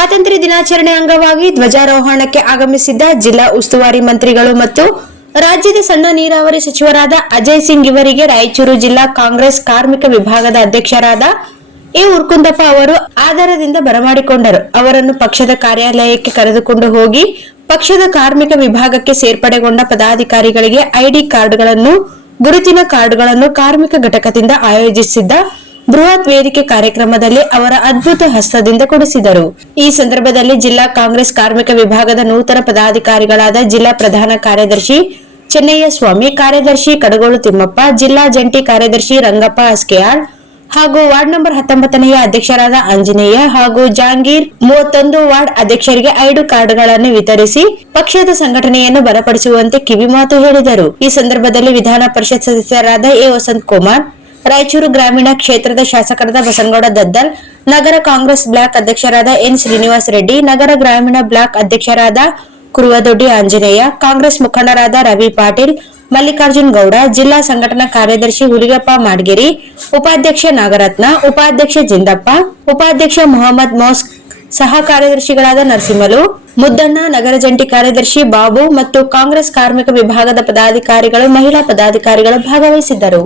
ಸ್ವಾತಂತ್ರ್ಯ ದಿನಾಚರಣೆ ಅಂಗವಾಗಿ ಧ್ವಜಾರೋಹಣಕ್ಕೆ ಆಗಮಿಸಿದ್ದ ಜಿಲ್ಲಾ ಉಸ್ತುವಾರಿ ಮಂತ್ರಿಗಳು ಮತ್ತು ರಾಜ್ಯದ ಸಣ್ಣ ನೀರಾವರಿ ಸಚಿವರಾದ ಅಜಯ್ ಸಿಂಗ್ ಇವರಿಗೆ ರಾಯಚೂರು ಜಿಲ್ಲಾ ಕಾಂಗ್ರೆಸ್ ಕಾರ್ಮಿಕ ವಿಭಾಗದ ಅಧ್ಯಕ್ಷರಾದ ಎ ಉರ್ಕುಂದಪ್ಪ ಅವರು ಆದರದಿಂದ ಬರಮಾಡಿಕೊಂಡರು. ಅವರನ್ನು ಪಕ್ಷದ ಕಾರ್ಯಾಲಯಕ್ಕೆ ಕರೆದುಕೊಂಡು ಹೋಗಿ ಪಕ್ಷದ ಕಾರ್ಮಿಕ ವಿಭಾಗಕ್ಕೆ ಸೇರ್ಪಡೆಗೊಂಡ ಪದಾಧಿಕಾರಿಗಳಿಗೆ ಐಡಿ ಕಾರ್ಡ್ಗಳನ್ನು, ಗುರುತಿನ ಕಾರ್ಡ್ಗಳನ್ನು ಕಾರ್ಮಿಕ ಘಟಕದಿಂದ ಆಯೋಜಿಸಿದ್ದ ಬೃಹತ್ ವೇದಿಕೆ ಕಾರ್ಯಕ್ರಮದಲ್ಲಿ ಅವರ ಅದ್ಭುತ ಹಸ್ತದಿಂದ ಕೊಡಿಸಿದರು. ಈ ಸಂದರ್ಭದಲ್ಲಿ ಜಿಲ್ಲಾ ಕಾಂಗ್ರೆಸ್ ಕಾರ್ಮಿಕ ವಿಭಾಗದ ನೂತನ ಪದಾಧಿಕಾರಿಗಳಾದ ಜಿಲ್ಲಾ ಪ್ರಧಾನ ಕಾರ್ಯದರ್ಶಿ ಚೆನ್ನಯ್ಯ ಸ್ವಾಮಿ, ಕಾರ್ಯದರ್ಶಿ ಕಡಗೋಳು ತಿಮ್ಮಪ್ಪ, ಜಿಲ್ಲಾ ಜಂಟಿ ಕಾರ್ಯದರ್ಶಿ ರಂಗಪ್ಪ ಅಸ್ಕೆಯಾಳ್ ಹಾಗೂ ವಾರ್ಡ್ ನಂಬರ್ 19ನೆಯ ಅಧ್ಯಕ್ಷರಾದ ಆಂಜನೇಯ ಹಾಗೂ ಜಾಂಗೀರ್ 31 ವಾರ್ಡ್ ಅಧ್ಯಕ್ಷರಿಗೆ ಐಡಿ ಕಾರ್ಡ್ಗಳನ್ನು ವಿತರಿಸಿ ಪಕ್ಷದ ಸಂಘಟನೆಯನ್ನು ಬಲಪಡಿಸುವಂತೆ ಕಿವಿಮಾತು ಹೇಳಿದರು. ಈ ಸಂದರ್ಭದಲ್ಲಿ ವಿಧಾನ ಪರಿಷತ್ ಸದಸ್ಯರಾದ ಎ ವಸಂತ್ ಕುಮಾರ್, ರಾಯಚೂರು ಗ್ರಾಮೀಣ ಕ್ಷೇತ್ರದ ಶಾಸಕರಾದ ಬಸನಗೌಡ ದದ್ದಲ್, ನಗರ ಕಾಂಗ್ರೆಸ್ ಬ್ಲಾಕ್ ಅಧ್ಯಕ್ಷರಾದ ಎನ್ ಶ್ರೀನಿವಾಸ್ ರೆಡ್ಡಿ, ನಗರ ಗ್ರಾಮೀಣ ಬ್ಲಾಕ್ ಅಧ್ಯಕ್ಷರಾದ ಕುರುವದೊಡ್ಡಿ ಆಂಜನೇಯ, ಕಾಂಗ್ರೆಸ್ ಮುಖಂಡರಾದ ರವಿ ಪಾಟೀಲ್, ಮಲ್ಲಿಕಾರ್ಜುನ್ ಗೌಡ, ಜಿಲ್ಲಾ ಸಂಘಟನಾ ಕಾರ್ಯದರ್ಶಿ ಹುಲಿಗಪ್ಪ ಮಾಡ್ಗೇರಿ, ಉಪಾಧ್ಯಕ್ಷ ನಾಗರತ್ನ, ಉಪಾಧ್ಯಕ್ಷ ಜಿಂದಪ್ಪ, ಉಪಾಧ್ಯಕ್ಷ ಮೊಹಮ್ಮದ್ ಮೌಸ್, ಸಹ ಕಾರ್ಯದರ್ಶಿಗಳಾದ ನರಸಿಂಹಲು, ಮುದ್ದಣ್ಣ, ನಗರ ಜಂಟಿ ಕಾರ್ಯದರ್ಶಿ ಬಾಬು ಮತ್ತು ಕಾಂಗ್ರೆಸ್ ಕಾರ್ಮಿಕ ವಿಭಾಗದ ಪದಾಧಿಕಾರಿಗಳು, ಮಹಿಳಾ ಪದಾಧಿಕಾರಿಗಳು ಭಾಗವಹಿಸಿದ್ದರು.